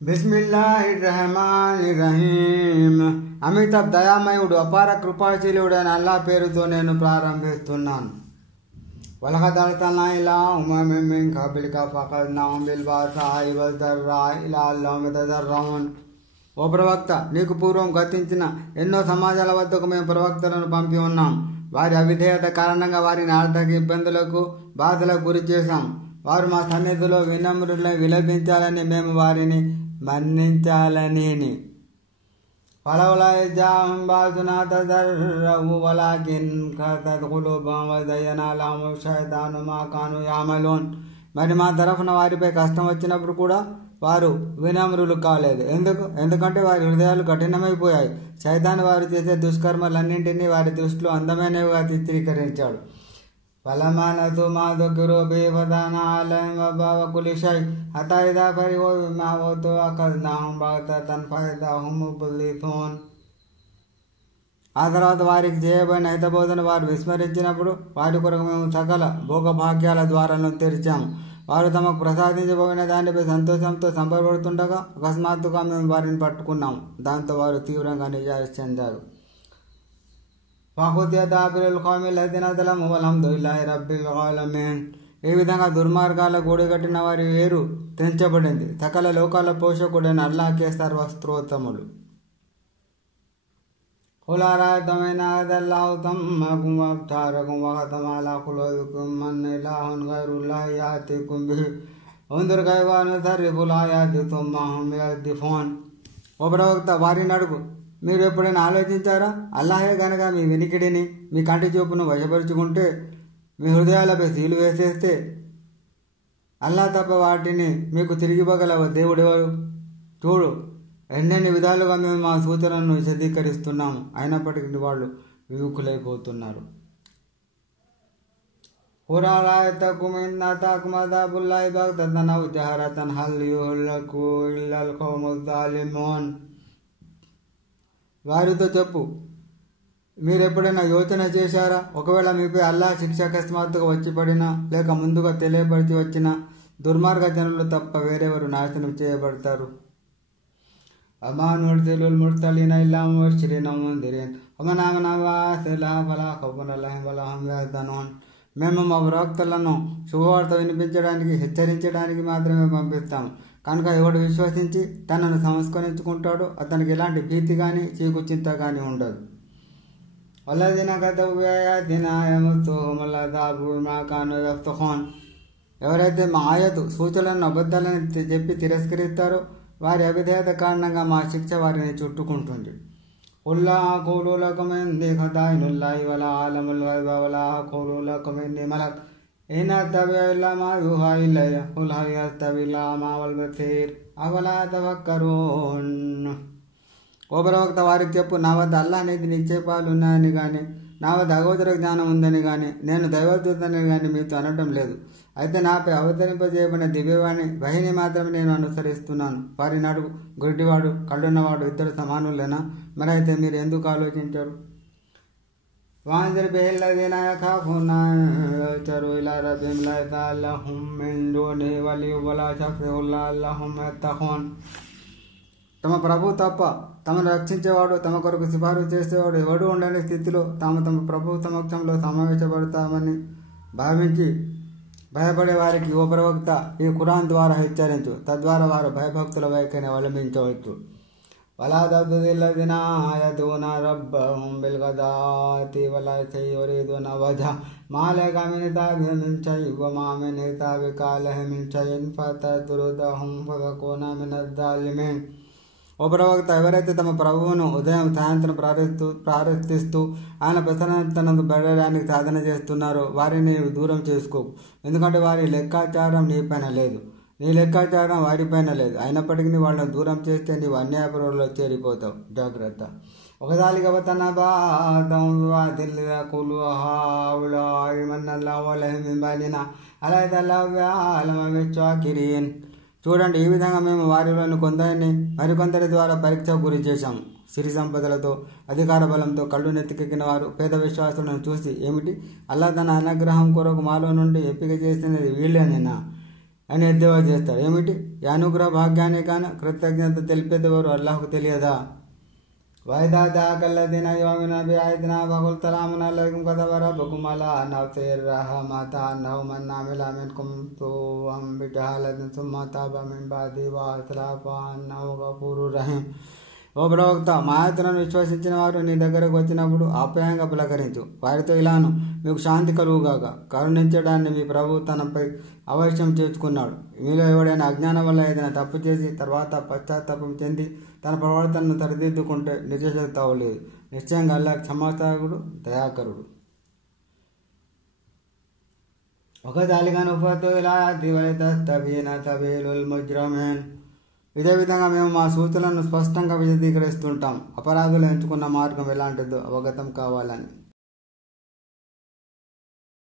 బిస్మిల్లాహిర్రహమానిర్రహీం. అమితాబ్ దయామయుడు అపార కృపాశీలుడైన అల్లా పేరుతో నేను ప్రారంభిస్తున్నాను. వలఖద్ అర్సల్నా ఇలా ఉమమిన్ మిన్ ఖబ్లిక ఫఅఖద్నాహుం బిల్బఅసాఇ వద్దర్రాఇ లఅల్లహుం యతదర్రఊన్. ఓ ప్రవక్త, నీకు పూర్వం గతించిన ఎన్నో సమాజాల వద్దకు మేము ప్రవక్తలను పంపి ఉన్నాం. వారి అవిధేయత కారణంగా వారిని ఆర్థిక ఇబ్బందులకు, బాధలకు గురి చేశాం. వారు మా సన్నిధిలో వినమ్రులై విలపించాలని, మేము వారిని మన్నించాలని. ఫలౌలా జాఅహుం బఅసునా తదర్రఊ వలాకిన్ కసత్ ఖులూబుహుం వజయ్యన లహుము షైతాను మా కానూ యఅమలూన్. మరి మా తరఫున వారిపై కష్టం వచ్చినప్పుడు కూడా వారు వినమ్రులు కాలేదు. ఎందుకంటే వారి హృదయాలు కఠినమైపోయాయి. సైతాను వారు చేసే దుష్కర్మలన్నింటినీ వారి దృష్టిలో అందమైనవిగా చిత్రీకరించాడు. فلما نسوا ما ذكروا به فتحنا عليهم أبواب كل شيء حتى إذا فرحوا بما أوتوا أخذناهم بغتة فإذا هم مبلسون. ఆ తర్వాత వారికి చేయబడిన హితబోధన వారు విస్మరించినప్పుడు వారి కొరకు మేము సకల భోగభాగ్యాల ద్వారాలను తెరిచాము. వారు తమకు ప్రసాదించబడిన దానిపై సంతోషంతో సంబరపడుతుండగా అకస్మాత్తుగా మేము వారిని పట్టుకున్నాము. దాంతో వారు తీవ్రంగా నిరాశ చెందారు. ఈ విధంగా దుర్మార్గాల గూడుగట్టిన వారి వేరు తెంచబడింది. సకల లోకాల పోషకుడైన అల్లాహ్కే సర్వస్త్రోత్తములు. ఓ ప్రవక్త, వారిని అడుగు, మీరు ఎప్పుడైనా ఆలోచించారా? అల్లాహే గనక మీ వినికిడిని, మీ కంటి చూపును వశపరుచుకుంటే, మీ హృదయాలపై సీలు వేసేస్తే, అల్లా తప్ప వాటిని మీకు తిరిగివ్వగల దేవుడెవరు? చూడు, ఎన్నెన్ని విధాలుగా మేము మా సూచనలను విశదీకరిస్తున్నాము, అయినప్పటికీ వాళ్ళు విముఖులైపోతున్నారు. వారితో చెప్పు, మీరెప్పుడైనా యోచన చేశారా? ఒకవేళ మీపై అల్లా శిక్ష అకస్మాత్తుగా వచ్చి పడినా, లేక ముందుగా తెలియపరిచి వచ్చిన దుర్మార్గ జనులు తప్ప వేరెవరు నాశనం చేయబడతారు. అమా నుర్సిలుల్ ముర్సలీన ఇల్లా ముబషిరీన వముందిరీన్ వమన్ ఆమన వఅస్లహ ఫలా ఖౌఫున్ అలైహిం వలా హుమ్ యహ్జనూన్. మేము మా ప్రవక్తలను శుభవార్త వినిపించడానికి, హెచ్చరించడానికి మాత్రమే పంపిస్తాము. కనుక ఎవడు విశ్వసించి తనను సంస్కరించుకుంటాడో అతనికి ఎలాంటి భీతి కానీ, చీకు చింత కానీ ఉండదు. వల్లదీన కదబు బిఆయాతినా యమస్సుహుముల్ అజాబు బిమా కానూ యఫ్తఖూన్. ఎవరైతే మా ఆయతు సూచనలను అబద్ధాలని చెప్పి తిరస్కరిస్తారో వారి అవిధేయత కారణంగా మా శిక్ష వారిని చుట్టుకుంటుంది. قل لا أقول لكم عندي خزائن الله ولا أعلم الغيب ولا أقول لكم إني ملك إن أتبع إلا ما يوحى إلي قل هل يستوي الأعمى والبصير أفلا تفكرون. ఓ ప్రవక్త, వారికి చెప్పు, నా వద్ద అల్లాహ్ అనేది నిశ్చయపాలు ఉన్నాయని కానీ, నా వద్ద అగోచర జ్ఞానం ఉందని కానీ, నేను దైవదూతని కానీ మీతో అనడం లేదు. అయితే నాపై అవతరింపజేయబడిన దివ్యవాణి వహిని మాత్రమే నేను అనుసరిస్తున్నాను. వారిని అడుగు, గుడ్డివాడు, కళ్ళున్నవాడు ఇద్దరు సమానులేనా? మరి అయితే మీరు ఎందుకు ఆలోచించరు? తమ ప్రభు తప్ప తమను రక్షించేవాడు, తమ కొరకు సిఫారసు చేసేవాడు ఎవడు ఉండని స్థితిలో తాము తమ ప్రభు సమక్షంలో సమావేశపడతామని భావించి భయపడే వారికి ఓ ప్రవక్త ఈ ఖురాన్ ద్వారా హెచ్చరించు. తద్వారా వారు భయభక్తుల వైఖరిని అవలంబించవచ్చు. వలా తబ్దిల యదూన రబ్బహుం బిల్గదాతి వలైస యురీదున వజహ మా లక మిన్ హిసాబిహిం మిన్ షై'in వమా మిన్ హిసాబిక అలైహిం మిన్ షై'in ఫతత్రుదహుం ఫతకూన మినజ్ జాలిమీన్. ఓ ప్రవక్త, ఎవరైతే తమ ప్రభువును ఉదయం సాయంత్రం ప్రార్థిస్తూ ఆయన ప్రసన్నతను బెడడానికి సాధన చేస్తున్నారో వారిని దూరం చేసుకోకు. ఎందుకంటే వారి లెక్కాచారం నీపైన లేదు, నీ లెక్కాచారం వారిపైన లేదు. అయినప్పటికీ వాళ్ళని దూరం చేస్తే నీవు అన్యాయపరులలో చేరిపోతావు. జాగ్రత్త. ఒకదాలిగా చూడండి, ఈ విధంగా మేము వారిలోని కొందరిని మరికొందరి ద్వారా పరీక్షకు గురి చేశాము. సిరి సంపదలతో, అధికార బలంతో కళ్ళు నెత్తికెక్కిన వారు పేద విశ్వాసులను చూసి, ఏమిటి, అల్లా తన అనుగ్రహం కొరకు మాలో నుండి ఎంపిక చేసినది వీళ్ళేనేనా? అని ఎద్దేవా చేస్తారు. ఏమిటి? ఈ అనుగ్రహ భాగ్యాన్ని కానీ కృతజ్ఞత తెలిపేదెవరు? అల్లాహకు తెలియదా? వైదా దాకల్లదిన యోమిన బిఆయతిన బకుల్ తలామున అలైకుం కదవర బకుమల నఫ్సిర్ రహమత నౌమన్న మిలామిన్కుం తువం బిజహాలతిన్ సుమ్మ తబ మిన్ బాది వఅస్లఫ అన్నహు గఫూరుర్ రహీం. ఓ ప్రవక్త, మా ఆయతలను విశ్వసించిన వారు నీ దగ్గరకు వచ్చినప్పుడు ఆప్యాయంగా పులకరించు. వారితో ఇలాను, మీకు శాంతి కలుగుగాక. కరుణించడాన్ని మీ ప్రభు తనపై అవశ్యం చేసుకున్నాడు. మీలో ఎవడైనా అజ్ఞానం వల్ల ఏదైనా తప్పు చేసి తర్వాత పశ్చాత్తాపం చెంది తన ప్రవర్తనను సరిదిద్దుకుంటే నిజశక్తి తావలేదు. నిశ్చయంగా అల్లాహ్ క్షమాసాగుడు, దయాకరుడు. ఒకదాలిగా నుఫతు ఇలా దివలితస్తబీన సబీలుల్ ముజ్రమీన్. ఇదే విధంగా మేము మా సూచనలను స్పష్టంగా విశదీకరిస్తుంటాం, అపరాధులు ఎంచుకున్న మార్గం ఎలాంటిదో అవగతం కావాలని.